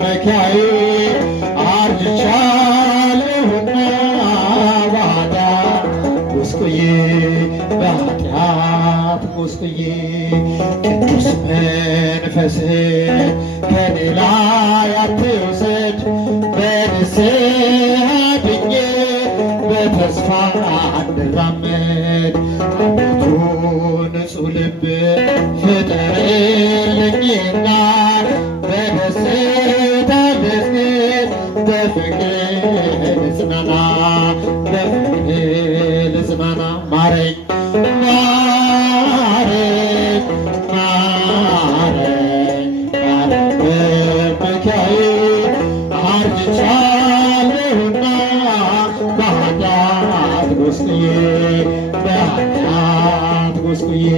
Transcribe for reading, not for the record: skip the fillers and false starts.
መኪያዬ አርጅቻለሁና በኃጢአት ጎስቁዬ ቅዱስ መንፈስህን ከኔ ላይ አትውሰድ በንስሐ ድኜ በተስፋ እንድራመድ አቤቱ ንጹሕ ልብ ፍጠርልኝና በደስታ ልዝክር በፍቅር ልጽናና ማረኝ መኪያዬ አርጅቻለሁና በኃጢአት ጎስቁዬ